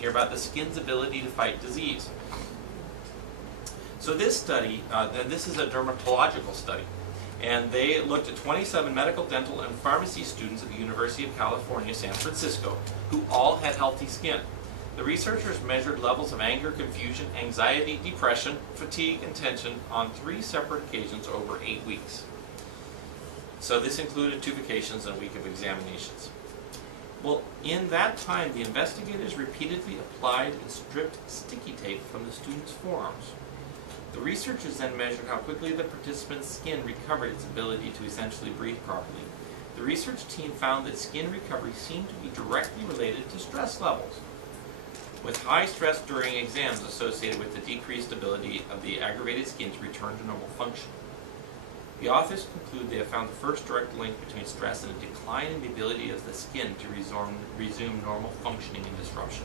here about the skin's ability to fight disease. So this study, this is a dermatological study, and they looked at 27 medical, dental, and pharmacy students at the University of California, San Francisco, who all had healthy skin. The researchers measured levels of anger, confusion, anxiety, depression, fatigue, and tension on 3 separate occasions over 8 weeks. So this included 2 vacations and a week of examinations. Well, in that time, the investigators repeatedly applied and stripped sticky tape from the students' forearms. The researchers then measured how quickly the participant's skin recovered its ability to essentially breathe properly. The research team found that skin recovery seemed to be directly related to stress levels, with high stress during exams associated with the decreased ability of the aggravated skin to return to normal function. The authors conclude they have found the first direct link between stress and a decline in the ability of the skin to resume normal functioning and disruption.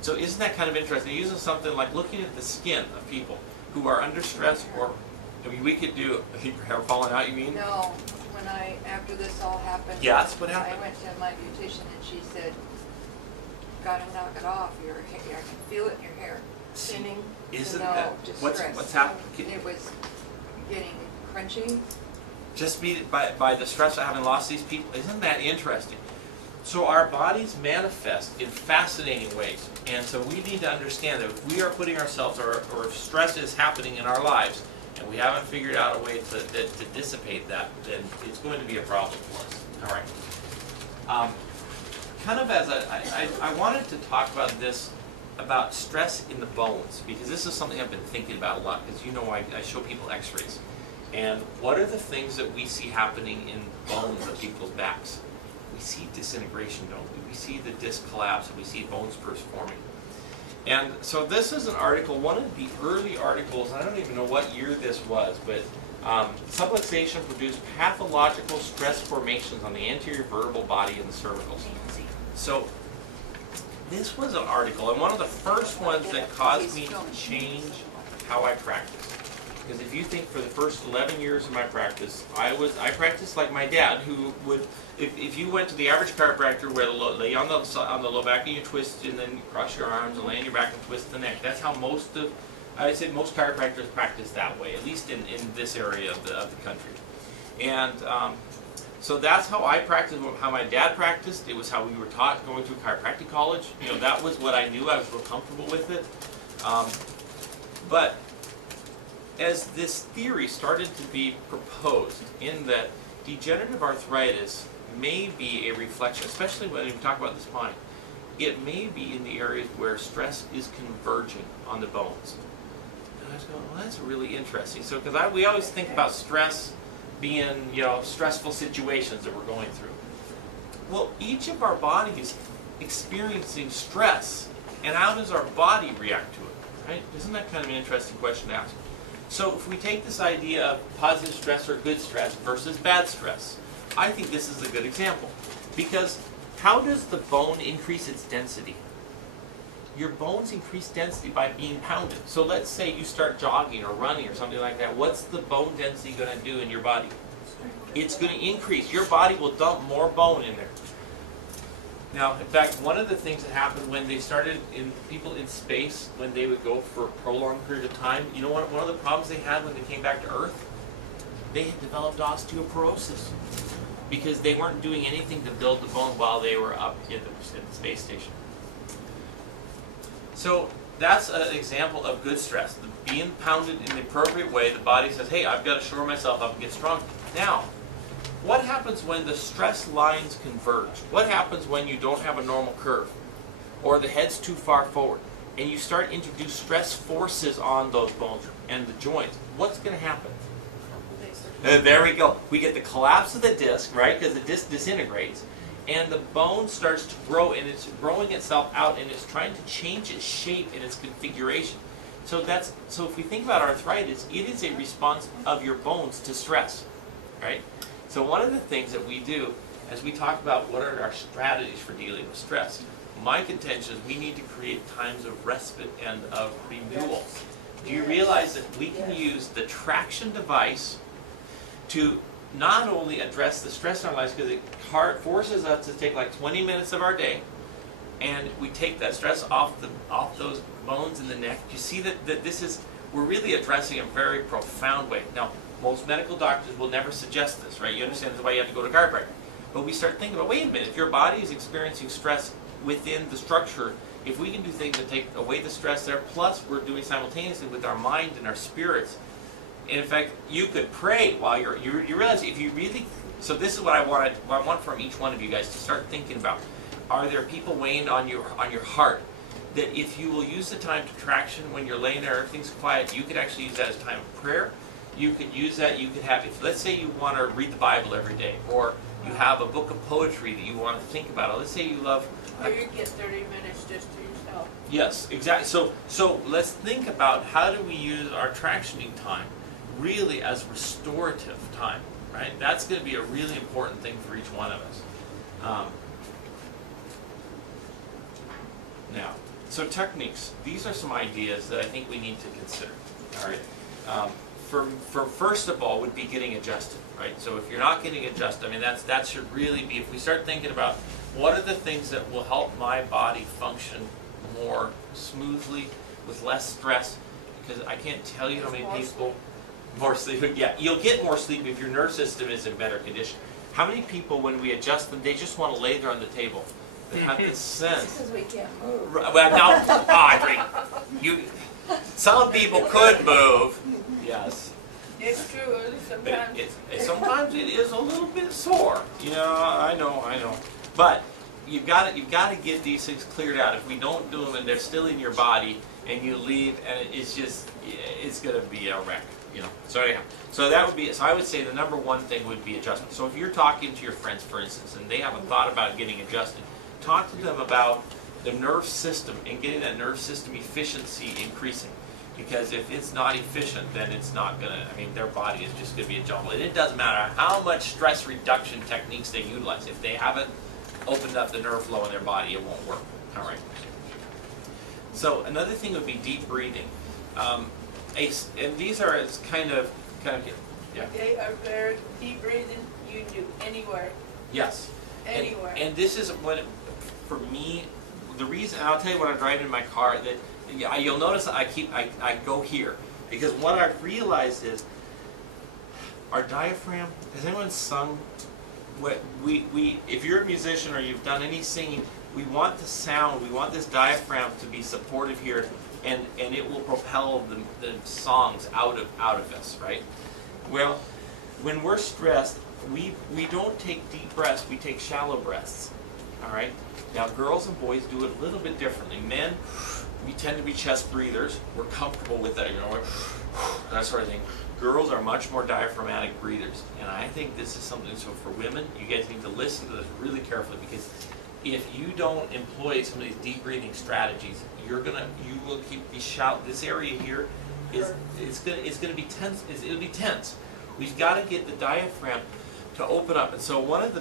So isn't that kind of interesting? Using something like looking at the skin of people who are under stress, or, I mean, we could do, your hair falling out, you mean? No, after this all happened. Yes, what happened? I went to my beautician and she said, gotta knock it off, your hair, I can feel it in your hair. Thinning. Isn't no, that, just what's stress. happening? It was getting crunchy. Just by the stress of having lost these people. Isn't that interesting? So our bodies manifest in fascinating ways, and so we need to understand that if we are putting ourselves, or if stress is happening in our lives, and we haven't figured out a way to dissipate that, then it's going to be a problem for us. All right. Kind of as I wanted to talk about this, about stress in the bones, because this is something I've been thinking about a lot, because you know I show people x-rays. And what are the things that we see happening in bones of people's backs? We see disintegration, don't we? We see the disc collapse, and we see bones burst forming. And so this is an article, one of the early articles, I don't even know what year this was, but subluxation produced pathological stress formations on the anterior vertebral body and the cervicals. So this was an article, and one of the first ones that caused me to change how I practice. Because if you think for the first 11 years of my practice, I practiced like my dad, who would, if you went to the average chiropractor, where lay on the low back and you twist, and then you cross your arms and lay on your back and twist the neck. That's how I'd say most chiropractors practice that way, at least in this area of the country. And so that's how I practiced, how my dad practiced. It was how we were taught going to chiropractic college. You know, that was what I knew. I was real comfortable with it. But as this theory started to be proposed, in that degenerative arthritis may be a reflection, especially when we talk about the spine, it may be in the areas where stress is converging on the bones. And I was going, well, that's really interesting. So, because we always think about stress being, stressful situations that we're going through. Well, each of our bodies experiencing stress, and how does our body react to it, right? Isn't that kind of an interesting question to ask? So if we take this idea of positive stress or good stress versus bad stress, I think this is a good example. Because how does the bone increase its density? Your bones increase density by being pounded. So let's say you start jogging or running or something like that. What's the bone density going to do in your body? It's going to increase. Your body will dump more bone in there. Now, in fact, one of the things that happened when they started people in space, when they would go for a prolonged period of time, you know what? One of the problems they had when they came back to Earth? They had developed osteoporosis because they weren't doing anything to build the bone while they were up at the space station. So that's an example of good stress. Being pounded in the appropriate way, the body says, hey, I've got to shore myself up and get strong. Now, what happens when the stress lines converge? What happens when you don't have a normal curve, or the head's too far forward, and you start to introduce stress forces on those bones and the joints? What's going to happen? There we go. We get the collapse of the disc, right? Because the disc disintegrates, and the bone starts to grow, and it's growing itself out, and it's trying to change its shape and its configuration. So if we think about arthritis, it is a response of your bones to stress, right? So one of the things that we do, as we talk about what are our strategies for dealing with stress, my contention is we need to create times of respite and of renewal. Do you realize that we can use the traction device to not only address the stress in our lives, because it forces us to take like 20 minutes of our day and we take that stress off those bones in the neck. You see that this is, we're really addressing a very profound way. Now, most medical doctors will never suggest this, right? You understand that's why you have to go to chiropractic. But we start thinking about, wait a minute, if your body is experiencing stress within the structure, if we can do things that take away the stress there, plus we're doing simultaneously with our mind and our spirits. And in fact, you could pray while you realize if you really, so this is what I want from each one of you guys to start thinking about. Are there people weighing on your heart that if you will use the time to traction when you're laying there, everything's quiet, you could actually use that as time of prayer. You could use that, you could have, if let's say you want to read the Bible every day, or you have a book of poetry that you want to think about, or let's say you love... Or you get 30 minutes just to yourself. Yes, exactly. So let's think about how do we use our tractioning time really as restorative time, right? That's going to be a really important thing for each one of us. Now, so techniques. These are some ideas that I think we need to consider. All right. For first of all, would be getting adjusted, right? So if you're not getting adjusted, I mean that should really be. If we start thinking about what are the things that will help my body function more smoothly with less stress, because I can't tell you how many people more sleep. Yeah, you'll get more sleep if your nerve system is in better condition. How many people, when we adjust them, they just want to lay there on the table? They have this sense. Because we can't move. Well, now, Audrey, some people could move. Yes. It's true. Sometimes. Sometimes it is a little bit sore. You know, I know. But you've got to get these things cleared out. If we don't do them and they're still in your body, and you leave, and it's going to be a wreck. You know. So anyhow, so that would be. So I would say the number one thing would be adjustment. So if you're talking to your friends, for instance, and they haven't thought about getting adjusted, talk to them about the nerve system and getting that nerve system efficiency increasing. Because if it's not efficient, then it's not going to, I mean, their body is just going to be a jumble. And it doesn't matter how much stress reduction techniques they utilize. If they haven't opened up the nerve flow in their body, it won't work. All right. So another thing would be deep breathing. And these are kind of, yeah. They are very deep breathing. You can do anywhere. Yes. Anywhere. And this is what, for me, the reason, and I'll tell you when I'm driving in my car, that you'll notice I go here. Because what I've realized is, our diaphragm, has anyone sung? What if you're a musician or you've done any singing, we want the sound, we want this diaphragm to be supportive here, and it will propel the songs out of us, right? Well, when we're stressed, we don't take deep breaths, we take shallow breaths. All right? Now, girls and boys do it a little bit differently. Men, we tend to be chest breathers. We're comfortable with that, you know, that sort of thing. Girls are much more diaphragmatic breathers. And I think this is something, so for women, you guys need to listen to this really carefully, because if you don't employ some of these deep breathing strategies, you will keep these shallow, this area here it's gonna be tense. It'll be tense. We've got to get the diaphragm to open up. And so one of the